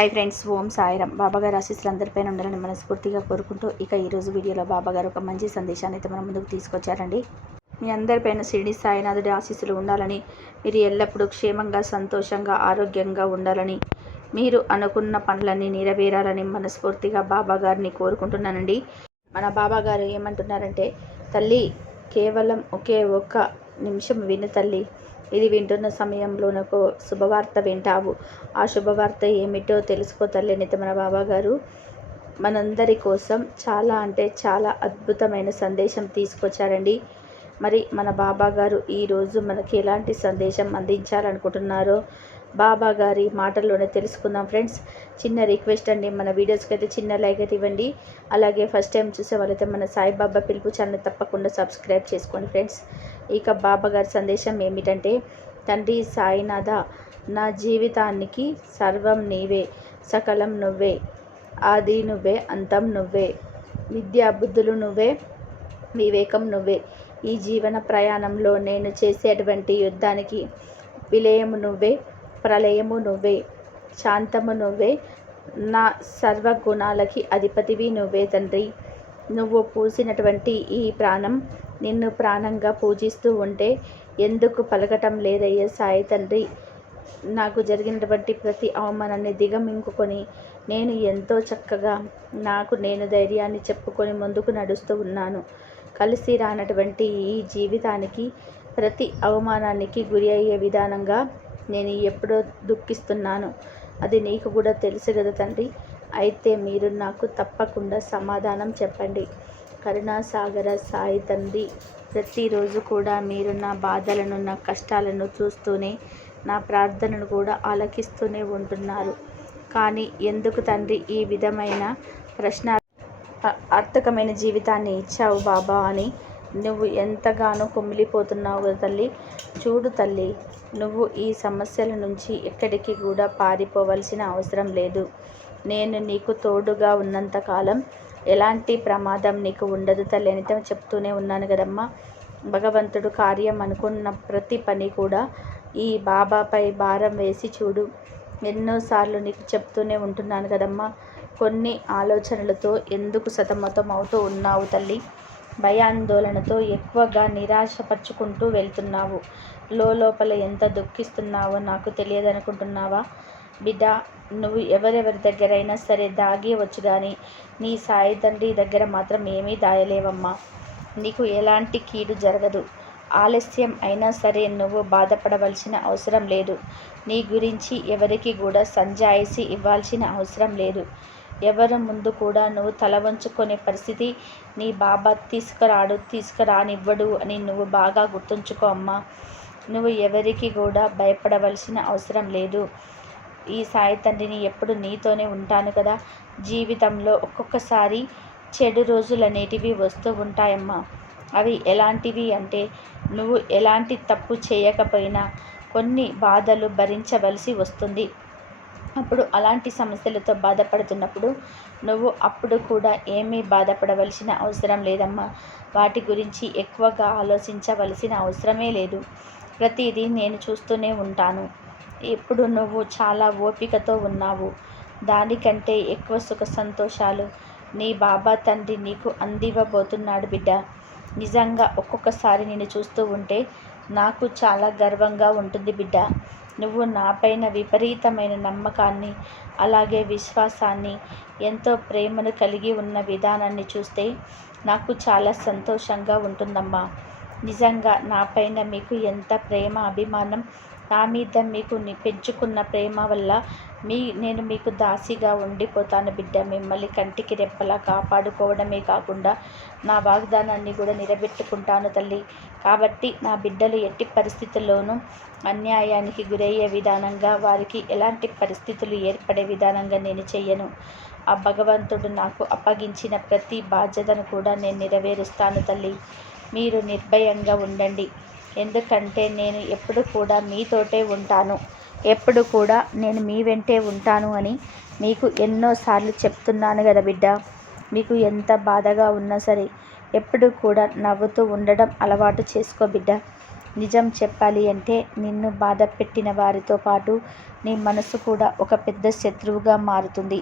Hi friends ఓం సాయిరామ్. బాబాగారు ఆశీస్సులు అందరిపైన ఉండాలని మనస్ఫూర్తిగా కోరుకుంటూ ఇక ఈరోజు వీడియోలో బాబాగారు ఒక మంచి సందేశాన్ని అయితే మన ముందుకు తీసుకొచ్చారండి. మీ అందరిపైన షిరిడి సాయినాథుడి ఆశీస్సులు ఉండాలని మీరు ఎల్లప్పుడూ క్షేమంగా సంతోషంగా ఆరోగ్యంగా ఉండాలని మీరు అనుకున్న పనులన్నీ నెరవేరాలని మనస్ఫూర్తిగా బాబాగారిని కోరుకుంటున్నానండి. మన బాబాగారు ఏమంటున్నారంటే తల్లి కేవలం ఒకే ఒక్క నిమిషం విను తల్లి. ఇది వింటున్న సమయంలో నాకు శుభవార్త వింటావు. ఆ శుభవార్త ఏమిటో తెలుసుకో తల్లి మన బాబా గారు. మనందరి కోసం చాలా అంటే చాలా అద్భుతమైన సందేశం తీసుకొచ్చారండి. మరి మన బాబా గారు ఈరోజు మనకి ఎలాంటి సందేశం అందించాలనుకుంటున్నారో బాబా గారి మాటల్లోనే తెలుసుకుందాం ఫ్రెండ్స్. చిన్న రిక్వెస్ట్ అండి మన వీడియోస్కి అయితే చిన్న లైక్ అయితే ఇవ్వండి. అలాగే ఫస్ట్ టైం చూసే వాళ్ళైతే మన సాయిబాబా పిలుపు ఛానల్ తప్పకుండా సబ్స్క్రైబ్ చేసుకోండి ఫ్రెండ్స్. ఇక బాబా గారి సందేశం ఏమిటంటే తండ్రి సాయినాథ నా జీవితానికి సర్వం నీవే సకలం నువ్వే ఆది నువ్వే అంతం నువ్వే విద్యా బుద్ధులు నువ్వే వివేకం నువ్వే. ఈ జీవన ప్రయాణంలో నేను చేసేటువంటి యుద్ధానికి విలయము నువ్వే ప్రళయము నువ్వే శాంతము నువ్వే నా సర్వగుణాలకి అధిపతివి నువ్వే తండ్రి. నువ్వు పూసినటువంటి ఈ ప్రాణం నిన్ను ప్రాణంగా పూజిస్తూ ఉంటే ఎందుకు పలకటం లేదయ్యే సాయి తండ్రి? నాకు జరిగినటువంటి ప్రతి అవమానాన్ని దిగమింగుకొని నేను ఎంతో చక్కగా నాకు నేను ధైర్యాన్ని చెప్పుకొని ముందుకు నడుస్తూ ఉన్నాను. కలిసి రానటువంటి ఈ జీవితానికి ప్రతి అవమానానికి గురి అయ్యే విధానంగా నేను ఎప్పుడో దుఃఖిస్తున్నాను. అది నీకు కూడా తెలుసు కదా తండ్రి. అయితే మీరు నాకు తప్పకుండా సమాధానం చెప్పండి. కరుణాసాగర సాయి తండ్రి ప్రతిరోజు కూడా మీరు నా బాధలను నా కష్టాలను చూస్తూనే నా ప్రార్థనను కూడా ఆలకిస్తూనే ఉంటున్నారు. కానీ ఎందుకు తండ్రి ఈ విధమైన ప్రశ్న అర్థకమైన జీవితాన్ని ఇచ్చావు బాబా అని నువ్వు ఎంతగానో కుమిలిపోతున్నావు తల్లి. చూడు తల్లి నువ్వు ఈ సమస్యల నుంచి ఎక్కడికి కూడా పారిపోవలసిన అవసరం లేదు. నేను నీకు తోడుగా ఉన్నంతకాలం ఎలాంటి ప్రమాదం నీకు ఉండదు తల్లి అని చెప్తూనే ఉన్నాను కదమ్మా. భగవంతుడు కార్యం అనుకున్న ప్రతి పని కూడా ఈ బాబాపై భారం వేసి చూడు. ఎన్నోసార్లు నీకు చెప్తూనే ఉంటున్నాను కదమ్మా. కొన్ని ఆలోచనలతో ఎందుకు సతమతం అవుతూ ఉన్నావు తల్లి? భయాందోళనతో ఎక్కువగా నిరాశపరుచుకుంటూ వెళ్తున్నావు. లోపల ఎంత దుఃఖిస్తున్నావో నాకు తెలియదనుకుంటున్నావా? బిడ్డ నువ్వు ఎవరెవరి దగ్గరైనా సరే దాగివచ్చు కానీ నీ సాయి తండ్రి దగ్గర మాత్రం ఏమీ దాయలేవమ్మా. నీకు ఎలాంటి కీడు జరగదు. ఆలస్యం అయినా సరే నువ్వు బాధపడవలసిన అవసరం లేదు. నీ గురించి ఎవరికి కూడా సంజాయిసి ఇవ్వాల్సిన అవసరం లేదు. ఎవరి ముందు కూడా నువ్వు తల వంచుకునే పరిస్థితి నీ బాబా తీసుకురాడు తీసుకురానివ్వడు అని నువ్వు బాగా గుర్తుంచుకో అమ్మా. నువ్వు ఎవరికి కూడా భయపడవలసిన అవసరం లేదు. ఈ సాయి తండ్రిని ఎప్పుడు నీతోనే ఉంటాను కదా. జీవితంలో ఒక్కొక్కసారి చెడు రోజులు అనేటివి వస్తూ ఉంటాయమ్మా. అవి ఎలాంటివి అంటే నువ్వు ఎలాంటి తప్పు చేయకపోయినా కొన్ని బాధలు భరించవలసి వస్తుంది. అప్పుడు అలాంటి సమస్యలతో బాధపడుతున్నప్పుడు నువ్వు అప్పుడు కూడా ఏమీ బాధపడవలసిన అవసరం లేదమ్మా. వాటి గురించి ఎక్కువగా ఆలోచించవలసిన అవసరమే లేదు. ప్రతిదీ నేను చూస్తూనే ఉంటాను. ఇప్పుడు నువ్వు చాలా ఓపికతో ఉన్నావు. దానికంటే ఎక్కువ సుఖ సంతోషాలు నీ బాబా తండ్రి నీకు అందివ్వబోతున్నాడు బిడ్డ. నిజంగా ఒక్కొక్కసారి నేను చూస్తూ ఉంటే నాకు చాలా గర్వంగా ఉంటుంది బిడ్డ. నువ్వు నాపైన విపరీతమైన నమ్మకాన్ని అలాగే విశ్వాసాన్ని ఎంతో ప్రేమను కలిగి ఉన్న విధానాన్ని చూస్తే నాకు చాలా సంతోషంగా ఉంటుందమ్మా. నిజంగా నాపైన మీకు ఎంత ప్రేమ అభిమానం నా మీద మీకు పెంచుకున్న ప్రేమ వల్ల మీ నేను మీకు దాసిగా ఉండిపోతాను బిడ్డ. మిమ్మల్ని కంటికి రెప్పలా కాపాడుకోవడమే కాకుండా నా వాగ్దానాన్ని కూడా నిలబెట్టుకుంటాను తల్లి. కాబట్టి నా బిడ్డలు ఎట్టి పరిస్థితుల్లోనూ అన్యాయానికి గురయ్యే విధానంగా వారికి ఎలాంటి పరిస్థితులు ఏర్పడే విధానంగా నేను చెయ్యను. ఆ భగవంతుడు నాకు అప్పగించిన ప్రతి బాధ్యతను కూడా నేను నెరవేరుస్తాను తల్లి. మీరు నిర్భయంగా ఉండండి. ఎందుకంటే నేను ఎప్పుడు కూడా మీతోటే ఉంటాను. ఎప్పుడు కూడా నేను మీ వెంటే ఉంటాను అని మీకు ఎన్నోసార్లు చెప్తున్నాను కదా బిడ్డ. మీకు ఎంత బాధగా ఉన్నా సరే ఎప్పుడు కూడా నవ్వుతూ ఉండడం అలవాటు చేసుకో బిడ్డ. నిజం చెప్పాలి అంటే నిన్ను బాధ పెట్టిన వారితో పాటు నీ మనసు కూడా ఒక పెద్ద శత్రువుగా మారుతుంది.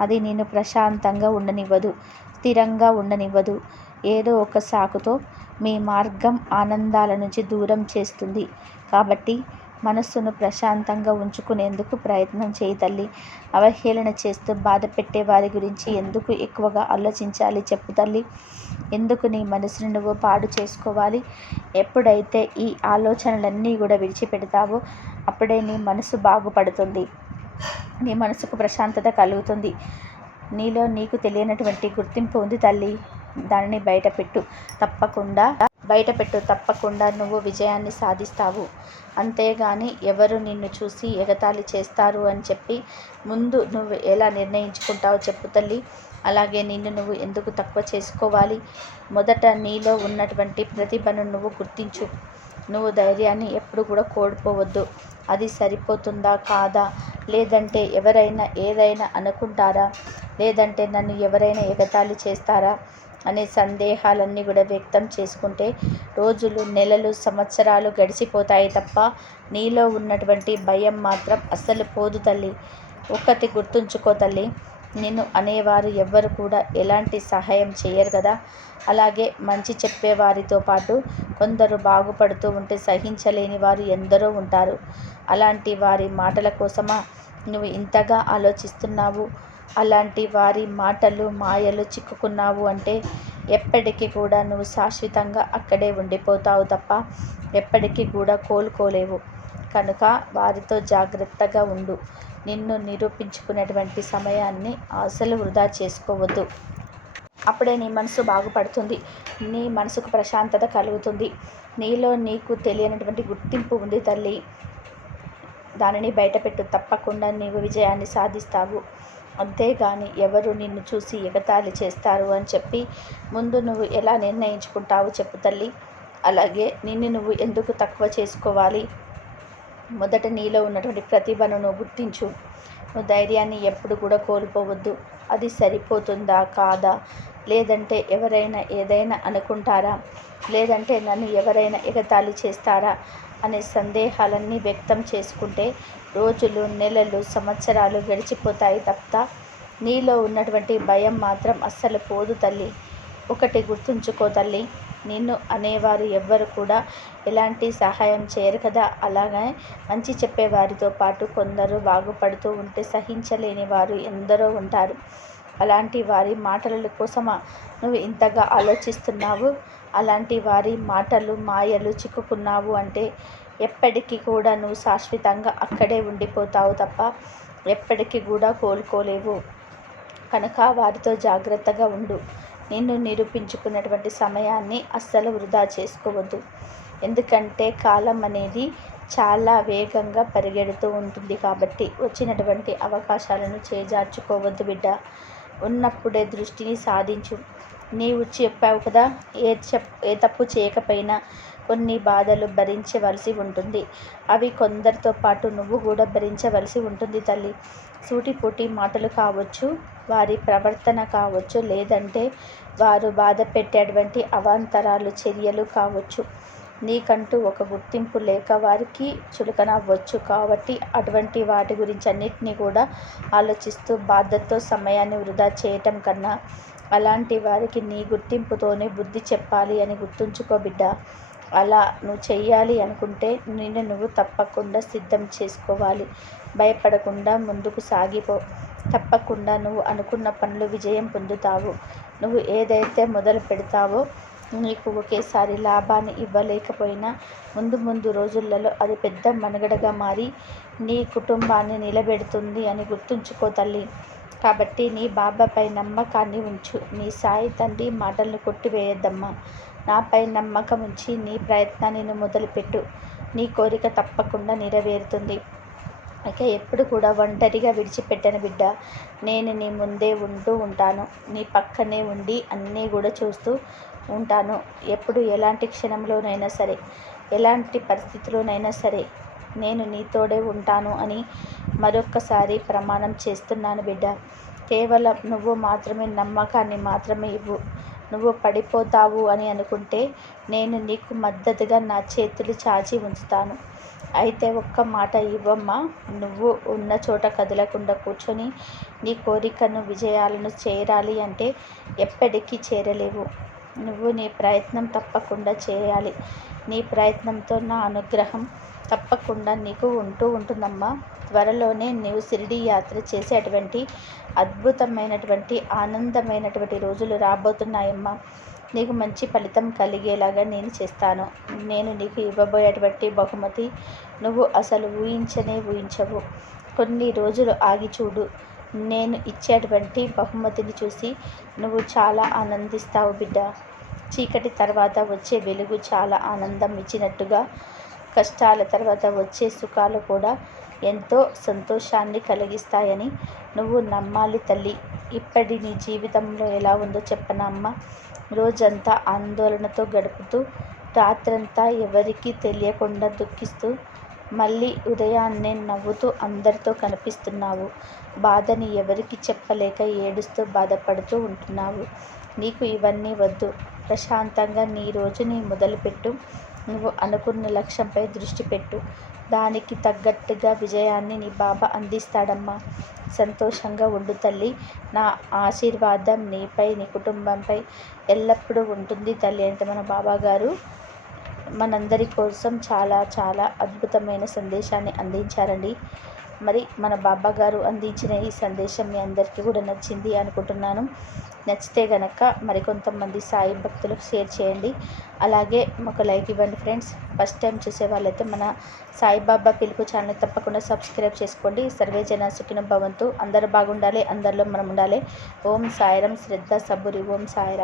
అది నేను ప్రశాంతంగా ఉండనివ్వదు స్థిరంగా ఉండనివ్వదు. ఏదో ఒక సాకుతో మీ మార్గం ఆనందాల నుంచి దూరం చేస్తుంది. కాబట్టి మనస్సును ప్రశాంతంగా ఉంచుకునేందుకు ప్రయత్నం చేయి తల్లి. అవహేళన చేస్తూ బాధ పెట్టే వారి గురించి ఎందుకు ఎక్కువగా ఆలోచించాలి చెప్పు తల్లి. ఎందుకు నీ మనసుని నువ్వు పాడు చేసుకోవాలి? ఎప్పుడైతే ఈ ఆలోచనలన్నీ కూడా విడిచిపెడతావో అప్పుడే నీ మనసు బాగుపడుతుంది. నీ మనసుకు ప్రశాంతత కలుగుతుంది. నీలో నీకు తెలియనటువంటి గుర్తింపు ఉంది తల్లి. దానిని బయటపెట్టు. తప్పకుండా బయటపెట్టు తప్పకుండా నువ్వు విజయాన్ని సాధిస్తావు. అంతేగాని ఎవరు నిన్ను చూసి ఎగతాళి చేస్తారు అని చెప్పి ముందు నువ్వు ఎలా నిర్ణయించుకుంటావో చెప్పు తల్లి. అలాగే నిన్ను నువ్వు ఎందుకు తక్కువ చేసుకోవాలి? మొదట నీలో ఉన్నటువంటి ప్రతిభను నువ్వు గుర్తించు. నువ్వు ధైర్యాన్ని ఎప్పుడు కూడా కోల్పోవద్దు. అది సరిపోతుందా కాదా? లేదంటే ఎవరైనా ఏదైనా అనుకుంటారా? లేదంటే నన్ను ఎవరైనా ఎగతాళి చేస్తారా? అనే సందేహాలన్నీ కూడా వ్యక్తం చేసుకుంటే రోజులు నెలలు సంవత్సరాలు గడిచిపోతాయి తప్ప నీలో ఉన్నటువంటి భయం మాత్రం అస్సలు పోదు తల్లి. ఒక్కటి గుర్తుంచుకో తల్లి నిన్ను అనేవారు ఎవ్వరు కూడా ఎలాంటి సహాయం చేయరు కదా. అలాగే మంచి చెప్పేవారితో పాటు కొందరు బాగుపడుతూ ఉంటే సహించలేని వారు ఎందరో ఉంటారు. అలాంటి వారి మాటల కోసమా నువ్వు ఇంతగా ఆలోచిస్తున్నావు? అలాంటి వారి మాటలు మాయలు చిక్కుకున్నావు అంటే ఎప్పటికీ కూడా నువ్వు శాశ్వతంగా అక్కడే ఉండిపోతావు తప్ప ఎప్పటికీ కూడా కోలుకోలేవు. కనుక వారితో జాగ్రత్తగా ఉండు. నిన్ను నిరూపించుకునేటువంటి సమయాన్ని అసలు వృధా చేసుకోవద్దు. అప్పుడే నీ మనసు బాగుపడుతుంది. నీ మనసుకు ప్రశాంతత కలుగుతుంది. నీలో నీకు తెలియనటువంటి గుర్తింపు ఉంది తల్లి. దానిని బయటపెట్టు. తప్పకుండా నీవు విజయాన్ని సాధిస్తావు. అంతేగాని ఎవరు నిన్ను చూసి ఎగతాళి చేస్తారు అని చెప్పి ముందు నువ్వు ఎలా నిర్ణయించుకుంటావు చెప్పు తల్లి. అలాగే నిన్ను నువ్వు ఎందుకు తక్కువ చేసుకోవాలి? మొదట నీలో ఉన్నటువంటి ప్రతిభను నువ్వు గుర్తించు. నువ్వు ధైర్యాన్ని ఎప్పుడు కూడా కోల్పోవద్దు. అది సరిపోతుందా కాదా? లేదంటే ఎవరైనా ఏదైనా అనుకుంటారా? లేదంటే నన్ను ఎవరైనా ఎగతాళి చేస్తారా? అనే సందేహాలన్నీ వ్యక్తం చేసుకుంటే రోజులు నెలలు సంవత్సరాలు గడిచిపోతాయి తప్ప నీలో ఉన్నటువంటి భయం మాత్రం అస్సలు పోదు తల్లి. ఒకటి గుర్తుంచుకో తల్లి. నిన్ను అనేవారు ఎవ్వరు కూడా ఎలాంటి సహాయం చేయరు కదా? అలాగే మంచి చెప్పేవారితో పాటు కొందరు బాగుపడుతూ ఉంటే సహించలేని వారు ఎందరో ఉంటారు. అలాంటి వారి మాటల కోసమా నువ్వు ఇంతగా ఆలోచిస్తున్నావు? అలాంటి వారి మాటలు మాయలు చిక్కుకున్నావు అంటే ఎప్పటికీ కూడా నువ్వు శాశ్వతంగా అక్కడే ఉండిపోతావు తప్ప ఎప్పటికీ కూడా కోలుకోలేవు. కనుక వారితో జాగ్రత్తగా ఉండు. నిన్ను నిరూపించుకున్నటువంటి సమయాన్ని అస్సలు వృధా చేసుకోవద్దు. ఎందుకంటే కాలం అనేది చాలా వేగంగా పరిగెడుతూ ఉంటుంది కాబట్టి వచ్చినటువంటి అవకాశాలను చేజార్చుకోవద్దు బిడ్డ. ఉన్నప్పుడే దృష్టిని సాధించు. నీవు చెప్పావు కదా ఏ చెప్ ఏ తప్పు చేయకపోయినా కొన్ని బాధలు భరించవలసి ఉంటుంది. అవి కొందరితో పాటు నువ్వు కూడా భరించవలసి ఉంటుంది తల్లి. సూటిపూటి మాటలు కావచ్చు వారి ప్రవర్తన కావచ్చు లేదంటే వారు బాధ పెట్టేటువంటి అవాంతరాలు చర్యలు కావచ్చు. నీకంటూ ఒక గుర్తింపు లేక వారికి చులకన అవ్వచ్చు. కాబట్టి అటువంటి వాటి గురించి అన్నిటినీ కూడా ఆలోచిస్తూ బాధతో సమయాన్ని వృధా చేయటం కన్నా అలాంటి వారికి నీ గుర్తింపుతోనే బుద్ధి చెప్పాలి అని గుర్తుంచుకో బిడ్డ. అలా నువ్వు చెయ్యాలి అనుకుంటే నిన్ను నువ్వు తప్పకుండా సిద్ధం చేసుకోవాలి. భయపడకుండా ముందుకు సాగిపో. తప్పకుండా నువ్వు అనుకున్న పనులు విజయం పొందుతావు. నువ్వు ఏదైతే మొదలు పెడతావో నీకు ఒకేసారి లాభాన్ని ఇవ్వలేకపోయినా ముందు ముందు రోజులలో అది పెద్ద మనుగడగా మారి నీ కుటుంబాన్ని నిలబెడుతుంది అని గుర్తుంచుకో తల్లి. కాబట్టి నీ బాబాపై నమ్మకాన్ని ఉంచు. నీ సాయి తండ్రి మాటలను కొట్టివేయద్దమ్మా. నాపై నమ్మకం ఉంచి నీ ప్రయత్నాన్ని మొదలుపెట్టు. నీ కోరిక తప్పకుండా నెరవేరుతుంది. ఇక ఎప్పుడు కూడా ఒంటరిగా విడిచిపెట్టను బిడ్డ. నేను నీ ముందే ఉంటూ ఉంటాను. నీ పక్కనే ఉండి అన్నీ కూడా చూస్తూ ఉంటాను. ఎప్పుడు ఎలాంటి క్షణంలోనైనా సరే ఎలాంటి పరిస్థితిలోనైనా సరే నేను నీతోడే ఉంటాను అని మరొక్కసారి ప్రమాణం చేస్తున్నాను బిడ్డ. కేవలం నువ్వు మాత్రమే నమ్మకాన్ని మాత్రమే ఇవ్వు. నువ్వు పడిపోతావు అని అనుకుంటే నేను నీకు మద్దతుగా నా చేతులు చాచి ఉంచుతాను. అయితే ఒక్క మాట ఇవ్వమ్మా. నువ్వు ఉన్న చోట కదలకుండా కూర్చొని నీ కోరికను విజయాలను చేరాలి అంటే ఎప్పటికీ చేరలేవు. నువ్వు నీ ప్రయత్నం తప్పకుండా చేయాలి. నీ ప్రయత్నంతో నా అనుగ్రహం తప్పకుండా నీకు ఉంటూ ఉంటుందమ్మా. త్వరలోనే నీవు షిరిడి యాత్ర చేసేటువంటి అద్భుతమైనటువంటి ఆనందమైనటువంటి రోజులు రాబోతున్నాయమ్మా. నీకు మంచి ఫలితం కలిగేలాగా నేను చేస్తాను. నేను నీకు ఇవ్వబోయేటువంటి బహుమతి నువ్వు అసలు ఊహించనే ఊహించవు. కొన్ని రోజులు ఆగి చూడు. నేను ఇచ్చేటువంటి బహుమతిని చూసి నువ్వు చాలా ఆనందిస్తావు బిడ్డ. చీకటి తర్వాత వచ్చే వెలుగు చాలా ఆనందం ఇచ్చినట్టుగా కష్టాల తర్వాత వచ్చే సుఖాలు కూడా ఎంతో సంతోషాన్ని కలిగిస్తాయని నువ్వు నమ్మాలి తల్లి. ఇప్పటి నీ జీవితంలో ఎలా ఉందో చెప్పనా అమ్మ. రోజంతా ఆందోళనతో గడుపుతూ రాత్రంతా ఎవరికీ తెలియకుండా దుఃఖిస్తూ మళ్ళీ ఉదయాన్నే నవ్వుతూ అందరితో కనిపిస్తున్నావు. బాధని ఎవరికి చెప్పలేక ఏడుస్తూ బాధపడుతూ ఉంటున్నావు. నీకు ఇవన్నీ వద్దు. ప్రశాంతంగా నీ రోజుని మొదలుపెట్టు. నువ్వు అనుకున్న లక్ష్యంపై దృష్టి పెట్టు. దానికి తగ్గట్టుగా విజయాన్ని నీ బాబా అందిస్తాడమ్మా. సంతోషంగా ఉండు తల్లి. నా ఆశీర్వాదం నీపై నీ కుటుంబంపై ఎల్లప్పుడూ ఉంటుంది తల్లి అంటే మన బాబా గారు మనందరి కోసం చాలా చాలా అద్భుతమైన సందేశాన్ని అందించారండి. మరి మన బాబా గారు అందించిన ఈ సందేశం మీ అందరికీ కూడా నచ్చింది అనుకుంటున్నాను. నచ్చితే గనక మరికొంతమంది సాయి భక్తులకు షేర్ చేయండి. అలాగే ఒక లైక్ ఇవ్వండి ఫ్రెండ్స్. ఫస్ట్ టైం చూసే వాళ్ళైతే మన సాయిబాబా పిలుపు ఛానల్ తప్పకుండా సబ్స్క్రైబ్ చేసుకోండి. సర్వే జన సుఖిన భవంతు. అందరూ బాగుండాలి అందరిలో మనం ఉండాలి. ఓం సాయిరం శ్రద్ధ సబ్బురి ఓం సాయిరా